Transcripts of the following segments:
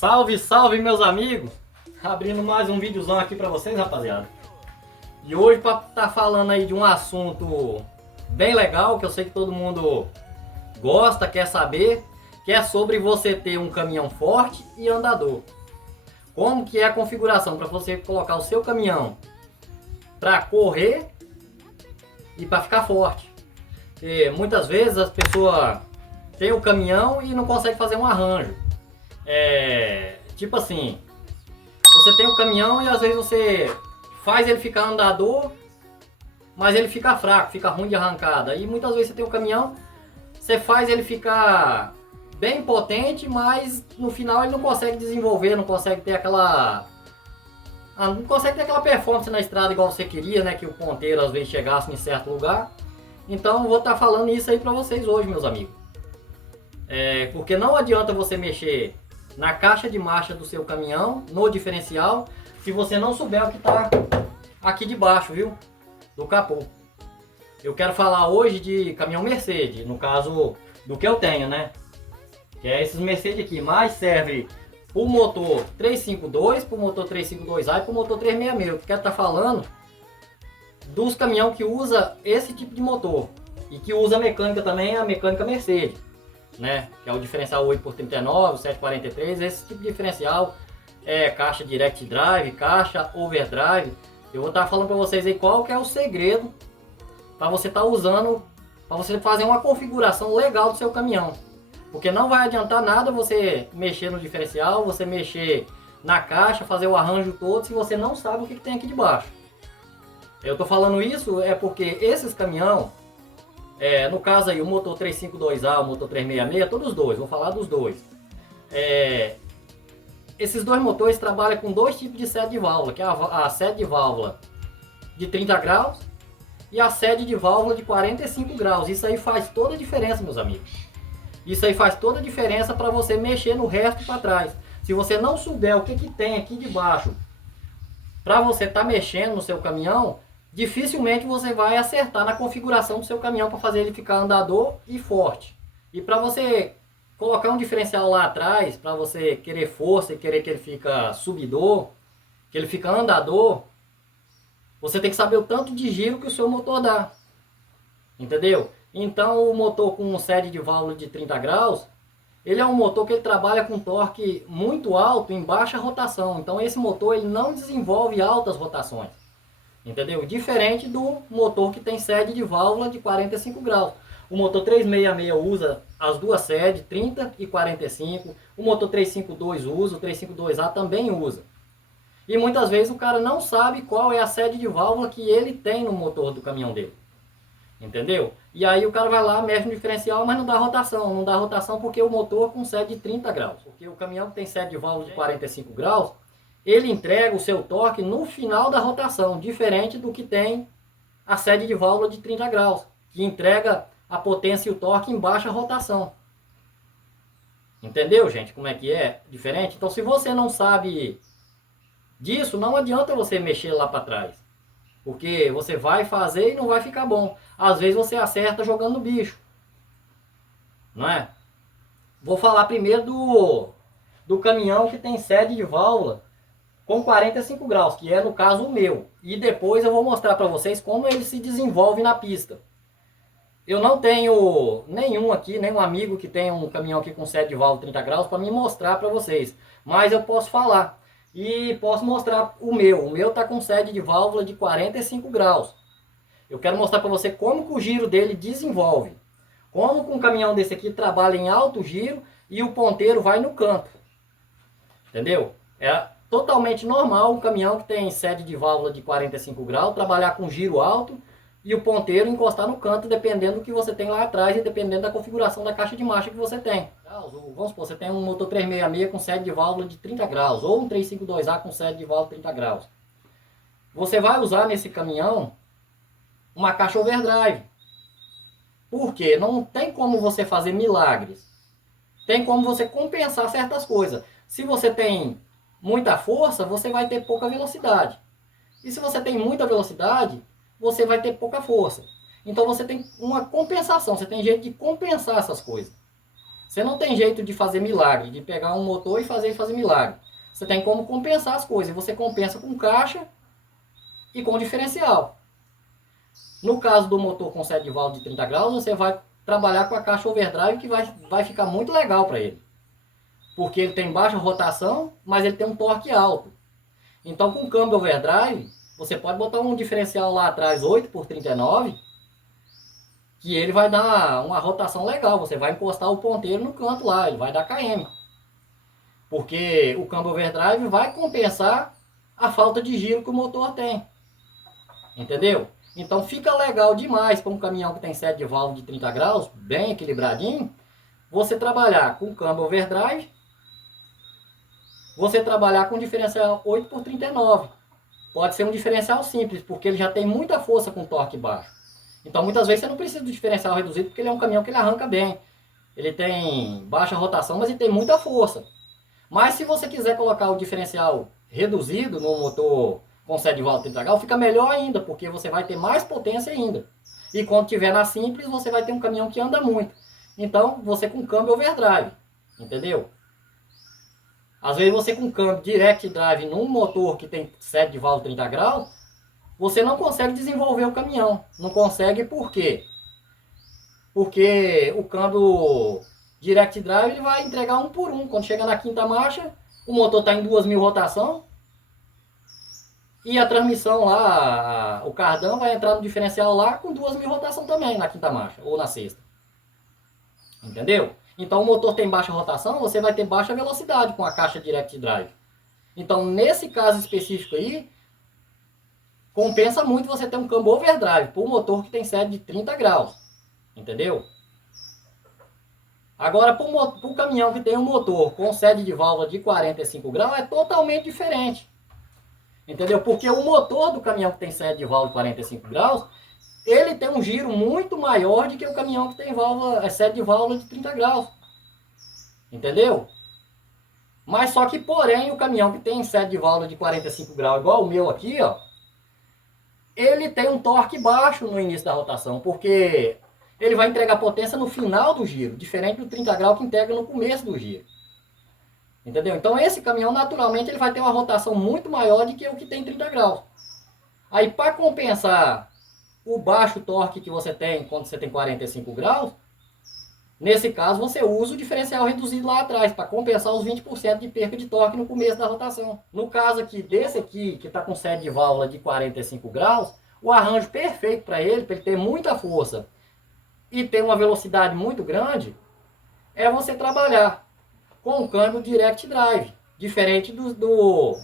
Salve, salve meus amigos! Abrindo mais um videozão aqui pra vocês, rapaziada. E hoje pra tá falando aí de um assunto bem legal, que eu sei que todo mundo gosta, quer saber, que é sobre você ter um caminhão forte e andador. Como que é a configuração para você colocar o seu caminhão para correr e para ficar forte. Porque muitas vezes as pessoas têm o caminhão e não conseguem fazer um arranjo. Tipo assim, você tem o caminhão e às vezes você faz ele ficar andador, mas ele fica fraco, fica ruim de arrancada. E muitas vezes você tem o caminhão, você faz ele ficar bem potente, mas no final ele não consegue desenvolver, não consegue ter aquela performance na estrada igual você queria, né? Que o ponteiro às vezes chegasse em certo lugar. Então eu vou estar falando isso aí pra vocês hoje, meus amigos. Porque não adianta você mexer na caixa de marcha do seu caminhão, no diferencial, se você não souber o que está aqui debaixo, viu? Do capô. Eu quero falar hoje de caminhão Mercedes, no caso do que eu tenho, né? Que é esses Mercedes aqui, mas serve para o motor 352, para o motor 352A e para o motor 366. Eu quero estar falando dos caminhões que usa esse tipo de motor e que usa mecânica também, a mecânica Mercedes, né? Que é o diferencial 8x39, 743, esse tipo de diferencial, caixa direct drive, caixa overdrive. Eu vou estar falando para vocês aí qual que é o segredo para você estar usando, para você fazer uma configuração legal do seu caminhão. Porque não vai adiantar nada você mexer no diferencial, você mexer na caixa, fazer o arranjo todo, se você não sabe o que tem aqui debaixo. Eu tô falando isso porque esses caminhão, no caso aí o motor 352A, o motor 366, todos os dois, vou falar dos dois. Esses dois motores trabalham com dois tipos de sede de válvula, que é a sede de válvula de 30 graus e a sede de válvula de 45 graus. Isso aí faz toda a diferença, meus amigos. Isso aí faz toda a diferença para você mexer no resto para trás. Se você não souber o que tem aqui debaixo para você estar mexendo no seu caminhão, dificilmente você vai acertar na configuração do seu caminhão para fazer ele ficar andador e forte. E para você colocar um diferencial lá atrás, para você querer força e querer que ele fica subidor, que ele fica andador, você tem que saber o tanto de giro que o seu motor dá. Entendeu? Então o motor com sede de válvula de 30 graus, ele é um motor que ele trabalha com torque muito alto em baixa rotação. Então esse motor ele não desenvolve altas rotações. Entendeu? Diferente do motor que tem sede de válvula de 45 graus. O motor 366 usa as duas sedes, 30 e 45. O motor 352 usa, o 352A também usa. E muitas vezes o cara não sabe qual é a sede de válvula que ele tem no motor do caminhão dele. Entendeu? E aí o cara vai lá, mexe no diferencial, mas não dá rotação. Não dá rotação porque o motor com sede de 30 graus. Porque o caminhão que tem sede de válvula de 45 graus, ele entrega o seu torque no final da rotação, diferente do que tem a sede de válvula de 30 graus, que entrega a potência e o torque em baixa rotação. Entendeu, gente, como é que é diferente? Então se você não sabe disso, não adianta você mexer lá para trás. Porque você vai fazer e não vai ficar bom. Às vezes você acerta jogando bicho. Não é? Vou falar primeiro do caminhão que tem sede de válvula com 45 graus, que é no caso o meu. E depois eu vou mostrar para vocês como ele se desenvolve na pista. Eu não tenho nenhum aqui, nenhum amigo que tenha um caminhão aqui com sede de válvula 30 graus para me mostrar para vocês. Mas eu posso falar. E posso mostrar o meu. O meu está com sede de válvula de 45 graus. Eu quero mostrar para você como que o giro dele desenvolve. Como que um caminhão desse aqui trabalha em alto giro e o ponteiro vai no canto. Entendeu? É totalmente normal um caminhão que tem sede de válvula de 45 graus trabalhar com giro alto e o ponteiro encostar no canto, dependendo do que você tem lá atrás e dependendo da configuração da caixa de marcha que você tem. Vamos supor, você tem um motor 366 com sede de válvula de 30 graus ou um 352A com sede de válvula de 30 graus. Você vai usar nesse caminhão uma caixa overdrive. Por quê? Não tem como você fazer milagres. Tem como você compensar certas coisas. Se você tem muita força, você vai ter pouca velocidade. E se você tem muita velocidade, você vai ter pouca força. Então você tem uma compensação, você tem jeito de compensar essas coisas. Você não tem jeito de fazer milagre, de pegar um motor e fazer milagre. Você tem como compensar as coisas. Você compensa com caixa e com diferencial. No caso do motor com sede de válvula de 30 graus, você vai trabalhar com a caixa overdrive que vai ficar muito legal para ele. Porque ele tem baixa rotação, mas ele tem um torque alto. Então com câmbio overdrive, você pode botar um diferencial lá atrás 8x39, que ele vai dar uma rotação legal. Você vai encostar o ponteiro no canto lá, ele vai dar KM. Porque o câmbio overdrive vai compensar a falta de giro que o motor tem. Entendeu? Então fica legal demais para um caminhão que tem sede de válvula de 30 graus, bem equilibradinho, você trabalhar com câmbio overdrive, você trabalhar com diferencial 8x39. Pode ser um diferencial simples, porque ele já tem muita força com torque baixo. Então muitas vezes você não precisa do diferencial reduzido, porque ele é um caminhão que ele arranca bem. Ele tem baixa rotação, mas ele tem muita força. Mas se você quiser colocar o diferencial reduzido no motor com sede de válvula 30 graus, fica melhor ainda, porque você vai ter mais potência ainda. E quando tiver na simples, você vai ter um caminhão que anda muito. Então, você com câmbio overdrive, entendeu? Às vezes você com câmbio direct drive num motor que tem sede de válvula 30 graus, você não consegue desenvolver o caminhão. Não consegue por quê? Porque o câmbio direct drive ele vai entregar 1 por 1. Quando chega na quinta marcha, o motor está em 2.000 rotação. E a transmissão lá, o cardão vai entrar no diferencial lá com 2.000 rotação também na quinta marcha ou na sexta. Entendeu? Então o motor tem baixa rotação, você vai ter baixa velocidade com a caixa direct drive. Então nesse caso específico aí, compensa muito você ter um câmbio overdrive para um motor que tem sede de 30 graus. Entendeu? Agora para o caminhão que tem um motor com sede de válvula de 45 graus é totalmente diferente. Entendeu? Porque o motor do caminhão que tem sede de válvula de 45 graus, ele tem um giro muito maior do que o caminhão que tem sede de válvula de 30 graus. Entendeu? Mas só que, porém, o caminhão que tem sede de válvula de 45 graus, igual o meu aqui, ó, ele tem um torque baixo no início da rotação, porque ele vai entregar potência no final do giro, diferente do 30 graus que entrega no começo do giro. Entendeu? Então esse caminhão naturalmente ele vai ter uma rotação muito maior do que o que tem 30 graus. Aí para compensar o baixo torque que você tem quando você tem 45 graus, nesse caso você usa o diferencial reduzido lá atrás para compensar os 20% de perca de torque no começo da rotação. No caso aqui desse aqui, que está com sede de válvula de 45 graus, o arranjo perfeito para ele ter muita força e ter uma velocidade muito grande, é você trabalhar com o câmbio direct drive, diferente do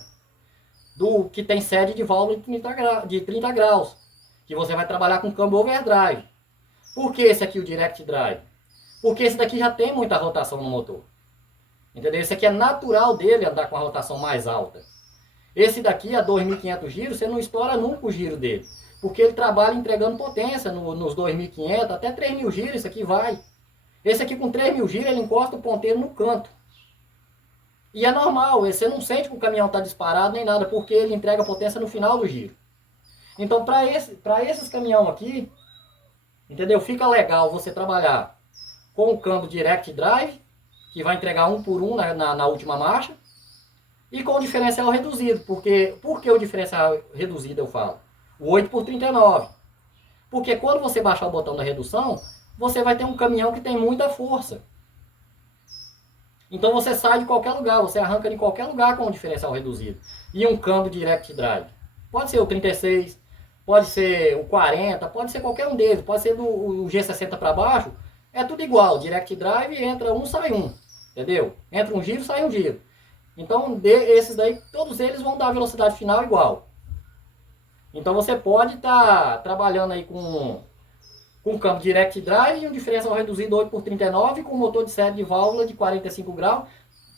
que tem sede de válvula de 30 graus, que você vai trabalhar com câmbio overdrive. Por que esse aqui, o direct drive? Porque esse daqui já tem muita rotação no motor. Entendeu? Esse aqui é natural dele andar com a rotação mais alta. Esse daqui, a 2.500 giros, você não estoura nunca o giro dele, porque ele trabalha entregando potência nos 2.500, até 3.000 giros, esse aqui vai. Esse aqui com 3.000 giros, ele encosta o ponteiro no canto. E é normal, você não sente que o caminhão está disparado nem nada, porque ele entrega potência no final do giro. Então, para esses caminhão aqui, entendeu? Fica legal você trabalhar com o câmbio direct drive, que vai entregar 1 por 1 na última marcha, e com o diferencial reduzido. Por que o diferencial reduzido eu falo? O 8x39. Porque quando você baixar o botão da redução, você vai ter um caminhão que tem muita força. Então você sai de qualquer lugar, você arranca de qualquer lugar com o diferencial reduzido. E um câmbio direct drive. Pode ser o 36, pode ser o 40, pode ser qualquer um deles, pode ser o G60 para baixo, é tudo igual. Direct drive, entra um, sai um. Entendeu? Entra um giro, sai um giro. Então esses daí, todos eles vão dar velocidade final igual. Então você pode estar trabalhando aí com câmbio direct drive e um diferencial reduzido 8x39 com motor de sede de válvula de 45 graus,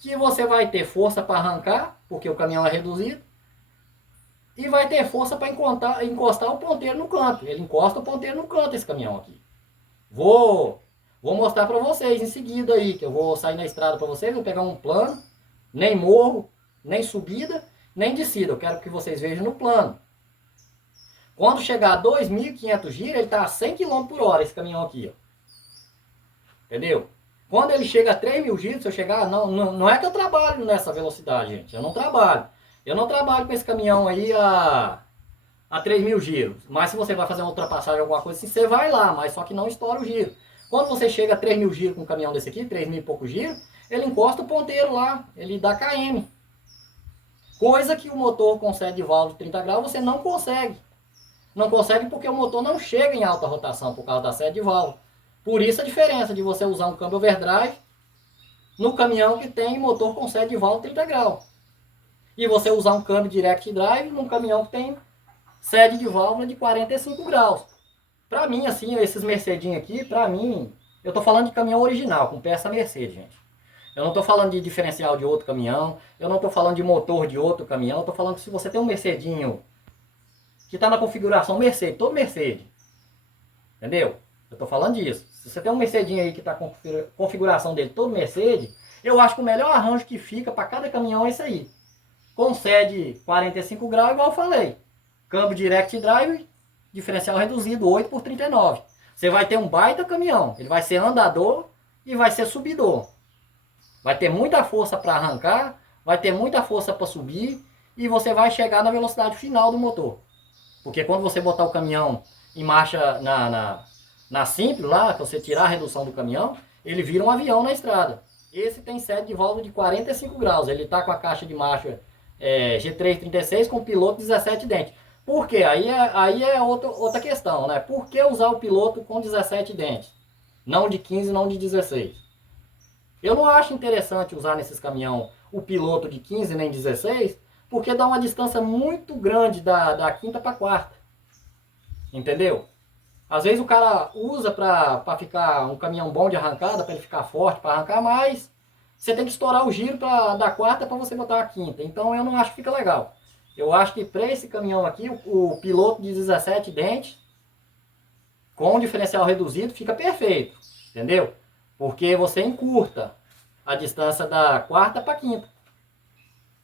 que você vai ter força para arrancar, porque o caminhão é reduzido, e vai ter força para encostar o ponteiro no canto. Ele encosta o ponteiro no canto, esse caminhão aqui. Vou mostrar para vocês em seguida aí, que eu vou sair na estrada para vocês, vou pegar um plano, nem morro, nem subida, nem descida. Eu quero que vocês vejam no plano. Quando chegar a 2.500 giros, ele está a 100 km por hora, esse caminhão aqui. Ó. Entendeu? Quando ele chega a 3.000 giros, se eu chegar, não é que eu trabalho nessa velocidade, gente. Eu não trabalho. Eu não trabalho com esse caminhão aí a 3.000 giros. Mas se você vai fazer uma ultrapassagem, alguma coisa assim, você vai lá, mas só que não estoura o giro. Quando você chega a 3.000 giros com um caminhão desse aqui, 3.000 e poucos giros, ele encosta o ponteiro lá, ele dá KM. Coisa que o motor com sede de válvula de 30 graus você não consegue. Não consegue porque o motor não chega em alta rotação por causa da sede de válvula. Por isso a diferença de você usar um câmbio overdrive no caminhão que tem motor com sede de válvula 30 graus. E você usar um câmbio direct drive num caminhão que tem sede de válvula de 45 graus. Pra mim, assim, esses Mercedinhos aqui, pra mim, eu tô falando de caminhão original, com peça Mercedes, gente. Eu não tô falando de diferencial de outro caminhão, eu não tô falando de motor de outro caminhão, eu tô falando que se você tem um Mercedinho que tá na configuração Mercedes, todo Mercedes, entendeu? Eu tô falando disso. Se você tem um Mercedinho aí que tá com configuração dele todo Mercedes, eu acho que o melhor arranjo que fica para cada caminhão é esse aí. Com sede 45 graus, igual eu falei. Câmbio direct drive, diferencial reduzido, 8 por 39. Você vai ter um baita caminhão. Ele vai ser andador e vai ser subidor. Vai ter muita força para arrancar, vai ter muita força para subir e você vai chegar na velocidade final do motor. Porque quando você botar o caminhão em marcha na simples lá, que você tirar a redução do caminhão, ele vira um avião na estrada. Esse tem sede de válvula de 45 graus. Ele está com a caixa de marcha G336 com piloto 17 dentes. Por quê? Aí é outra questão, né? Por que usar o piloto com 17 dentes? Não de 15, não de 16. Eu não acho interessante usar nesses caminhão o piloto de 15 nem 16, porque dá uma distância muito grande da quinta para a quarta. Entendeu? Às vezes o cara usa para ficar um caminhão bom de arrancada, para ele ficar forte para arrancar, mas você tem que estourar o giro da quarta para você botar a quinta. Então eu não acho que fica legal. Eu acho que para esse caminhão aqui, o piloto de 17 dentes, com diferencial reduzido, fica perfeito. Entendeu? Porque você encurta a distância da quarta para a quinta.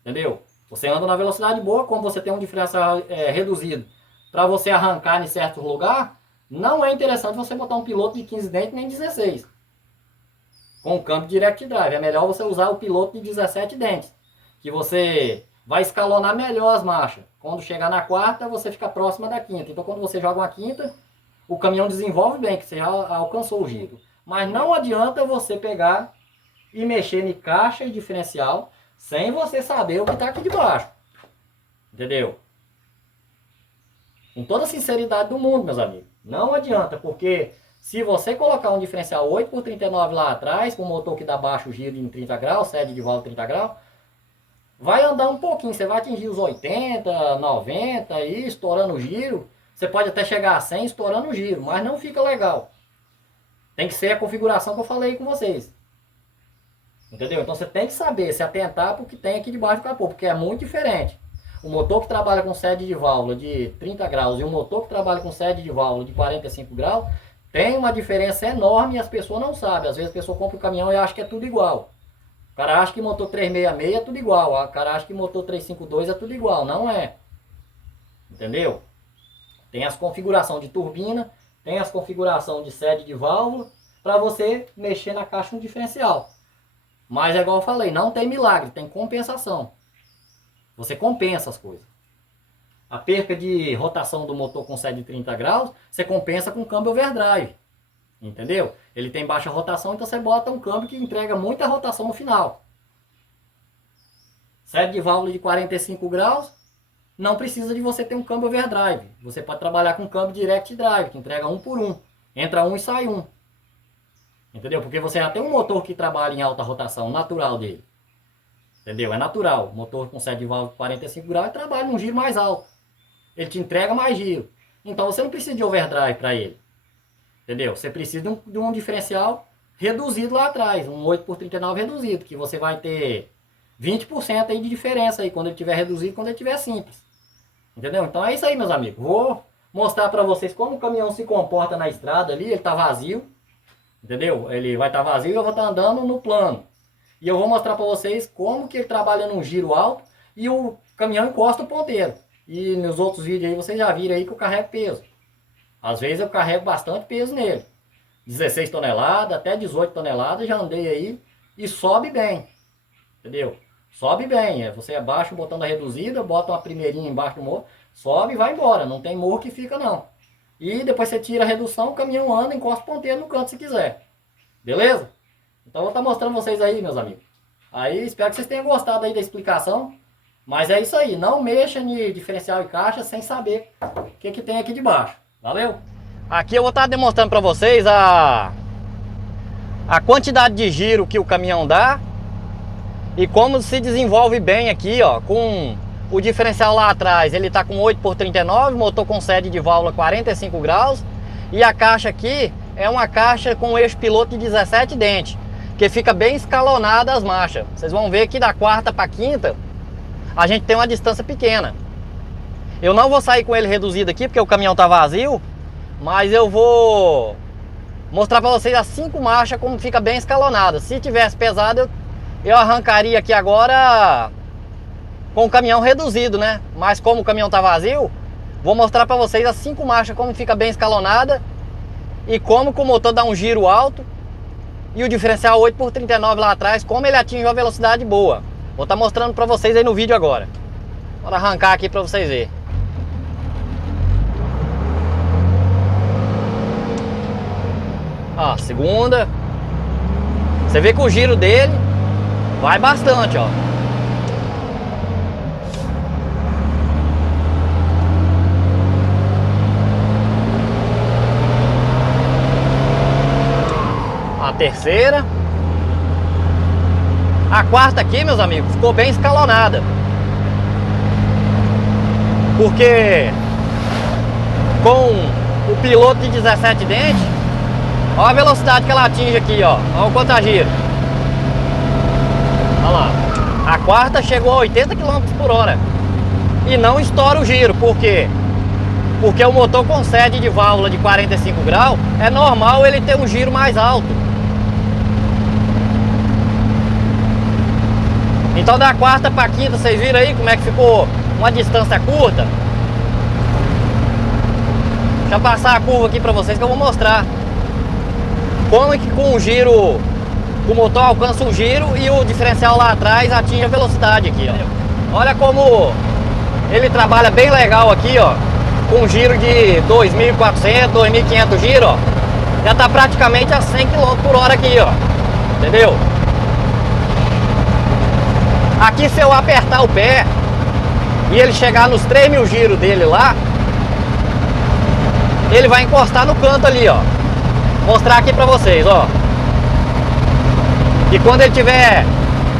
Entendeu? Você anda na velocidade boa, como você tem um diferencial reduzido. Para você arrancar em certo lugar, não é interessante você botar um piloto de 15 dentes nem 16. Com câmbio direct drive. É melhor você usar o piloto de 17 dentes. Que você vai escalonar melhor as marchas. Quando chegar na quarta, você fica próxima da quinta. Então quando você joga uma quinta, o caminhão desenvolve bem, que você já alcançou o giro. Mas não adianta você pegar e mexer em caixa e diferencial sem você saber o que está aqui debaixo. Entendeu? Com toda a sinceridade do mundo, meus amigos. Não adianta, porque se você colocar um diferencial 8 por 39 lá atrás, com um motor que dá baixo giro em 30 graus, sede de válvula 30 graus, vai andar um pouquinho. Você vai atingir os 80, 90 aí, estourando o giro. Você pode até chegar a 100 estourando o giro, mas não fica legal. Tem que ser a configuração que eu falei com vocês. Entendeu? Então você tem que saber, se atentar para o que tem aqui debaixo do capô, porque é muito diferente. O motor que trabalha com sede de válvula de 30 graus e o motor que trabalha com sede de válvula de 45 graus tem uma diferença enorme e as pessoas não sabem. Às vezes a pessoa compra o caminhão e acha que é tudo igual. O cara acha que motor 366 é tudo igual. O cara acha que motor 352 é tudo igual. Não é. Entendeu? Tem as configurações de turbina, tem as configurações de sede de válvula para você mexer na caixa no diferencial. Mas é igual eu falei, não tem milagre, tem compensação. Você compensa as coisas. A perca de rotação do motor com sede de 30 graus, você compensa com câmbio overdrive. Entendeu? Ele tem baixa rotação, então você bota um câmbio que entrega muita rotação no final. Sede de válvula de 45 graus, não precisa de você ter um câmbio overdrive. Você pode trabalhar com câmbio direct drive, que entrega um por um. Entra um e sai um. Entendeu? Porque você já tem um motor que trabalha em alta rotação, natural dele. Entendeu? É natural. O motor com sede de válvula de 45 graus trabalha num giro mais alto. Ele te entrega mais giro. Então você não precisa de overdrive para ele. Entendeu? Você precisa de um diferencial reduzido lá atrás. Um 8 por 39 reduzido. Que você vai ter 20% aí de diferença aí quando ele tiver reduzido e quando ele tiver simples. Entendeu? Então é isso aí, meus amigos. Vou mostrar para vocês como o caminhão se comporta na estrada ali. Ele está vazio. Entendeu? Ele vai estar vazio e eu vou estar andando no plano. E eu vou mostrar para vocês como que ele trabalha num giro alto e o caminhão encosta o ponteiro. E nos outros vídeos aí vocês já viram aí que eu carrego peso. Às vezes eu carrego bastante peso nele. 16 toneladas, até 18 toneladas, já andei aí e sobe bem, entendeu? Sobe bem, você abaixa o botão da reduzida, bota uma primeirinha embaixo do morro, sobe e vai embora, não tem morro que fica não. E depois você tira a redução, o caminhão anda, encosta o ponteiro no canto se quiser, beleza? Então eu vou estar mostrando vocês aí, meus amigos. Aí espero que vocês tenham gostado aí da explicação, mas é isso aí, não mexa em diferencial e caixa sem saber o que tem aqui de baixo, valeu? Aqui eu vou estar demonstrando para vocês a quantidade de giro que o caminhão dá e como se desenvolve bem aqui, ó, com o diferencial lá atrás. Ele tá com 8x39, motor com sede de válvula 45 graus e a caixa aqui é uma caixa com eixo piloto de 17 dentes, que fica bem escalonada as marchas. Vocês vão ver que da quarta para quinta a gente tem uma distância pequena. Eu não vou sair com ele reduzido aqui porque o caminhão tá vazio, mas eu vou mostrar para vocês as 5 marchas como fica bem escalonada. Se tivesse pesado, eu arrancaria aqui agora com o caminhão reduzido, né? Mas como o caminhão tá vazio, vou mostrar para vocês as 5 marchas como fica bem escalonada e como que o motor dá um giro alto e o diferencial 8x39 lá atrás, como ele atinge uma velocidade boa. Vou estar mostrando para vocês aí no vídeo agora. Bora arrancar aqui para vocês verem. Ó, segunda. Você vê que o giro dele vai bastante, ó. A terceira. A quarta aqui, meus amigos, ficou bem escalonada. Porque com o piloto de 17 dentes, olha a velocidade que ela atinge aqui, ó. Olha o quanto giro. Olha lá. A quarta chegou a 80 km por hora. E não estoura o giro. Por quê? Porque o motor com sede de válvula de 45 graus, é normal ele ter um giro mais alto. Então da quarta para quinta, vocês viram aí como é que ficou uma distância curta? Deixa eu passar a curva aqui para vocês que eu vou mostrar como é que com o giro o motor alcança um giro e o diferencial lá atrás atinge a velocidade aqui, ó. Olha como ele trabalha bem legal aqui, ó, com um giro de 2.400, 2.500 giro, ó. Já tá praticamente a 100 km por hora aqui, ó. Entendeu? Aqui se eu apertar o pé e ele chegar nos 3.000 giros dele lá, ele vai encostar no canto ali, ó. Mostrar aqui pra vocês, ó. E quando ele tiver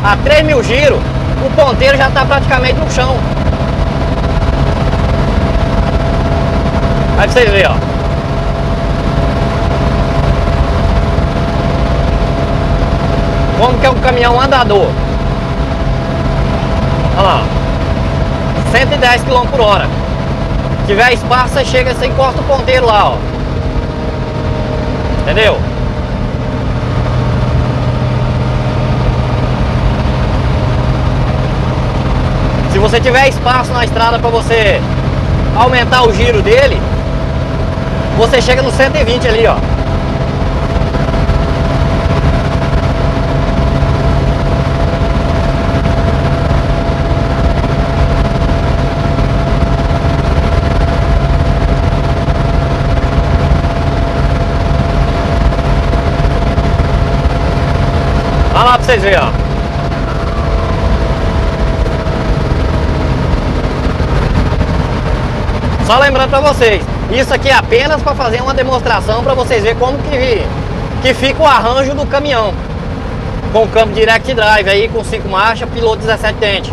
a 3.000 giros, o ponteiro já tá praticamente no chão. Aí pra vocês verem, ó. Como que é um caminhão andador. Olha lá, 110 km por hora. Se tiver espaço, você chega, você encosta o ponteiro lá, ó. Entendeu? Se você tiver espaço na estrada para você aumentar o giro dele, você chega no 120 ali, ó. Olha lá pra vocês verem, ó. Só lembrando pra vocês, isso aqui é apenas para fazer uma demonstração para vocês verem como que fica o arranjo do caminhão. Com câmbio direct drive aí, com 5 marchas, piloto 17 dentes.